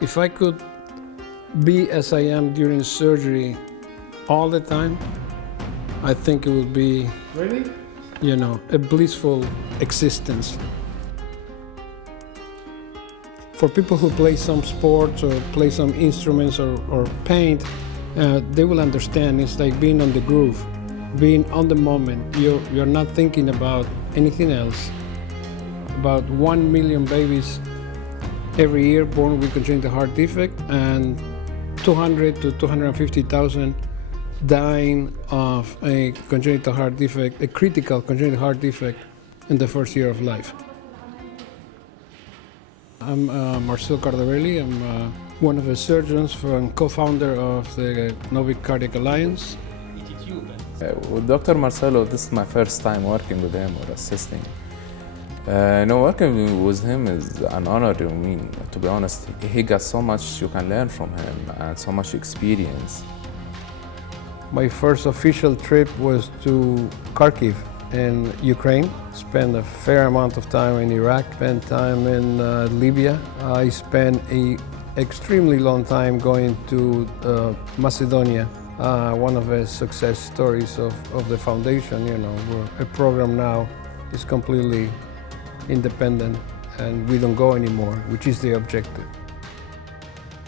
If I could be as I am during surgery all the time, I think it would be, Really? you know, a blissful existence. For people who play some sports or play some instruments or paint, they will understand it's like being on the groove, being on the moment. You're not thinking about anything else. About 1 million babies every year born with congenital heart defect, and 200 to 250,000 dying of a congenital heart defect, a critical congenital heart defect in the first year of life. I'm Marcelo Cardarelli. I'm one of the surgeons and co-founder of the Novick Cardiac Alliance. With Dr. Marcelo, this is my first time working with him or assisting. Working with him is an honor to me, to be honest. He got so much you can learn from him and so much experience. My first official trip was to Kharkiv in Ukraine. Spent a fair amount of time in Iraq, spent time in Libya. I spent an extremely long time going to Macedonia. One of the success stories of the foundation, you know, where a program now is completely independent and we don't go anymore, which is the objective.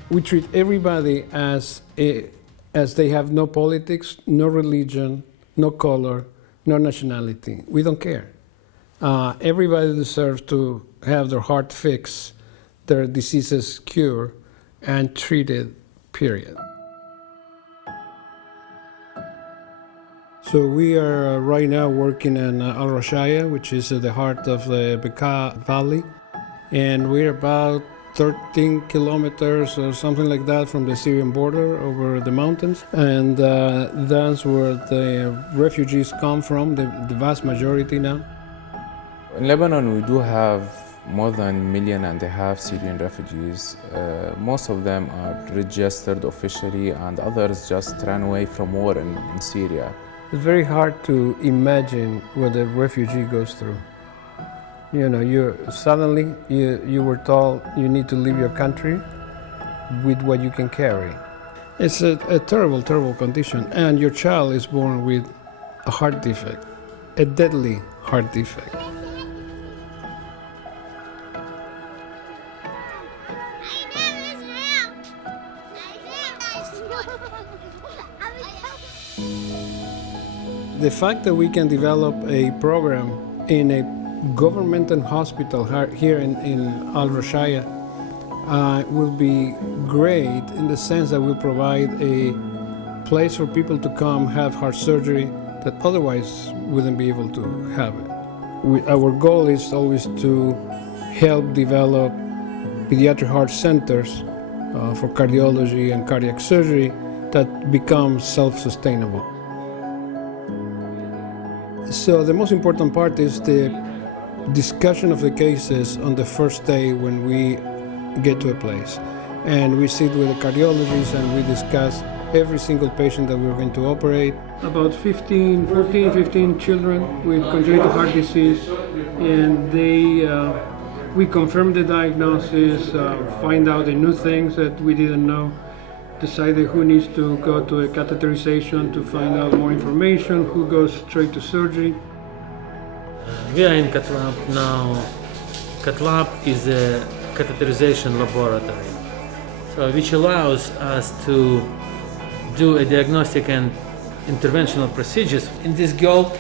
We treat everybody as they have no politics, no religion, no color, no nationality. We don't care. Everybody deserves to have their heart fixed, their diseases cured, and treated, period. So we are right now working in RACHAYA, which is the heart of the Beqaa Valley, and we're about 13 kilometers or something like that from the Syrian border over the mountains, and that's where the refugees come from, the vast majority now. In Lebanon, we do have more than 1.5 million Syrian refugees. Most of them are registered officially, and others just ran away from war in Syria. It's very hard to imagine what a refugee goes through. You know, suddenly you were told you need to leave your country with what you can carry. It's a terrible, terrible condition. And your child is born with a heart defect, a deadly heart defect. The fact that we can develop a program in a governmental hospital here in RACHAYA will be great in the sense that we'll provide a place for people to come have heart surgery that otherwise wouldn't be able to have it. Our goal is always to help develop pediatric heart centers for cardiology and cardiac surgery that become self-sustainable. So the most important part is the discussion of the cases on the first day when we get to a place. And we sit with the cardiologists and we discuss every single patient that we're going to operate. About 15 children with congenital heart disease, and we confirm the diagnosis, find out the new things that we didn't know, decided who needs to go to a catheterization to find out more information, who goes straight to surgery. We are in Cath Lab now. Cath Lab is a catheterization laboratory, which allows us to do a diagnostic and interventional procedures. In this girl,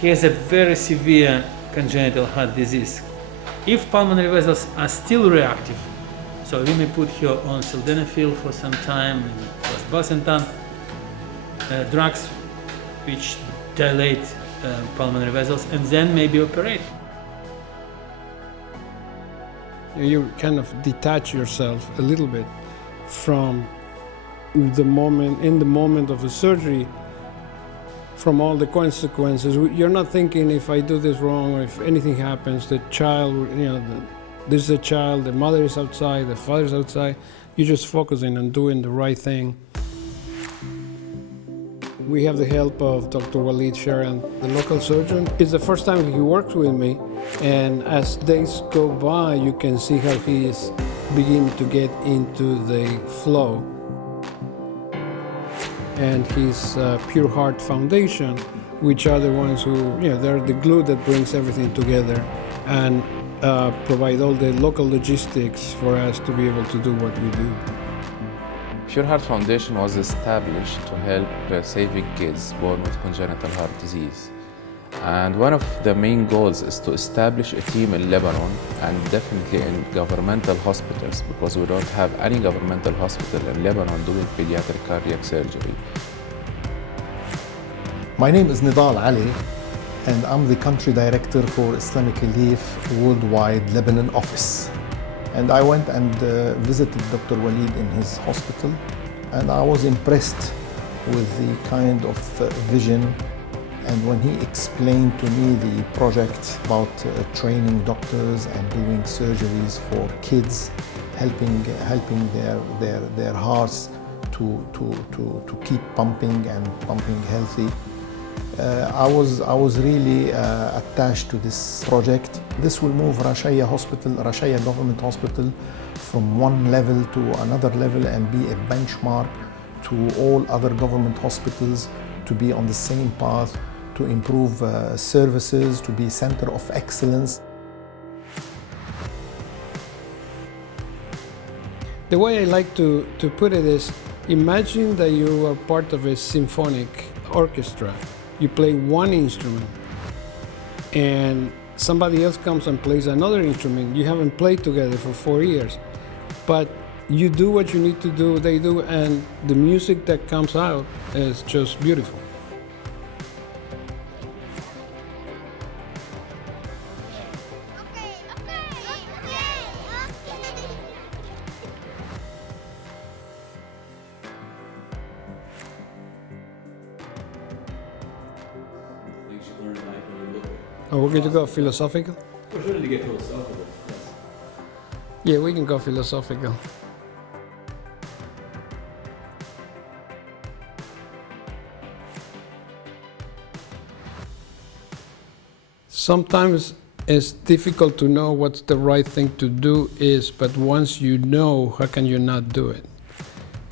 he has a very severe congenital heart disease. If pulmonary vessels are still reactive, so we may put her on sildenafil for some time, plus bosentan, drugs which dilate pulmonary vessels, and then maybe operate. You kind of detach yourself a little bit from the moment of the surgery, from all the consequences. You're not thinking if I do this wrong or if anything happens, the child, this is a child, the mother is outside, the father is outside. You're just focusing on doing the right thing. We have the help of Dr. Walid Sharan, the local surgeon. It's the first time he works with me, and as days go by, you can see how he is beginning to get into the flow. And his Pure Heart Foundation, which are the ones who, they're the glue that brings everything together and provide all the local logistics for us to be able to do what we do. Pure Heart Foundation was established to help saving kids born with congenital heart disease. And one of the main goals is to establish a team in Lebanon and definitely in governmental hospitals, because we don't have any governmental hospital in Lebanon doing pediatric cardiac surgery. My name is Nidal Ali, and I'm the country director for Islamic Relief Worldwide Lebanon office. And I went and visited Dr. Walid in his hospital, and I was impressed with the kind of vision. And when he explained to me the project about training doctors and doing surgeries for kids, helping their hearts to keep pumping and pumping healthy, I was really attached to this project. This will move Rachaya Hospital, Rachaya Government Hospital, from one level to another level and be a benchmark to all other government hospitals, to be on the same path, to improve services, to be center of excellence. The way I like to put it is, imagine that you are part of a symphonic orchestra. You play one instrument and somebody else comes and plays another instrument. You haven't played together for 4 years, but you do what you need to do, they do, and the music that comes out is just beautiful. Oh, we're going to go philosophical? We're ready to get philosophical. Yes. Yeah, we can go philosophical. Sometimes it's difficult to know what's the right thing to do is, but once you know, how can you not do it?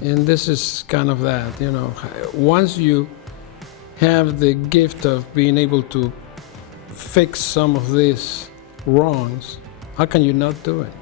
And this is kind of that, once you have the gift of being able to fix some of these wrongs, how can you not do it?